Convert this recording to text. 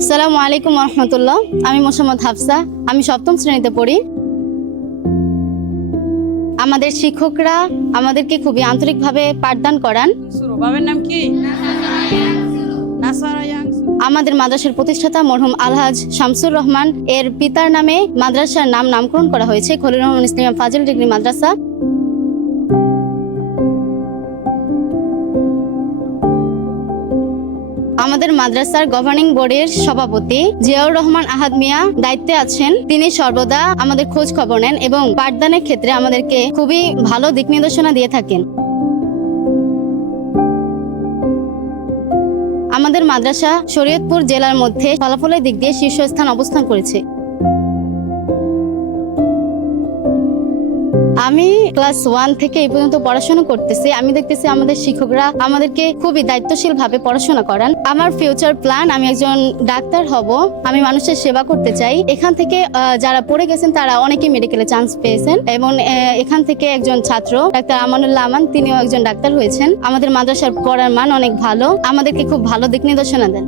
আসসালামু আলাইকুম রহমতুল্লাহ। আমি মোসাম্মদ হাফসা। আমি সপ্তম শ্রেণীতে পড়ি। আমাদের শিক্ষকরা আমাদেরকে খুবই আন্তরিকভাবে পাঠদান করান। বাবার নাম কি? নাসারা ইয়াংসু। আমাদের মাদ্রাসার প্রতিষ্ঠাতা মরহুম আলহাজ শামসুর রহমান এর পিতার নামে মাদ্রাসার নামকরণ করা হয়েছে খলিল রহমান ইসলামিয়া ফাজিল ডিগ্রি মাদ্রাসা। আমাদের মাদ্রাসার গভর্নিং বোর্ডের সভাপতি জিয়াউর রহমান আহাদ মিয়া দায়িত্বে আছেন। তিনি সর্বদা আমাদের খোঁজ খবর নেন এবং পাঠদানের ক্ষেত্রে আমাদেরকে খুবই ভালো দিক নির্দেশনা দিয়ে থাকেন। আমাদের মাদ্রাসা শরীয়তপুর জেলার মধ্যে ফলাফলের দিক দিয়ে শীর্ষস্থান অবস্থান করেছে। আমি ক্লাস 1 থেকে এই পর্যন্ত পড়াশোনা করতেছি। আমি দেখতেছি আমাদের শিক্ষকরা আমাদেরকে খুবই দায়িত্বশীল ভাবে পড়াশোনা করান। আমার ফিউচার প্ল্যান, আমি একজন ডাক্তার হব। আমি মানুষের সেবা করতে চাই। এখান থেকে যারা পড়ে গেছেন তারা অনেকেই মেডিকেলে চান্স পেয়েছেন এবং এখান থেকে একজন ছাত্র ডাক্তার আমানুল্লাহ আমান, তিনিও একজন ডাক্তার হয়েছেন। আমাদের মাদ্রাসার পড়ার মান অনেক ভালো, আমাদেরকে খুব ভালো দিক নির্দেশনা দেন।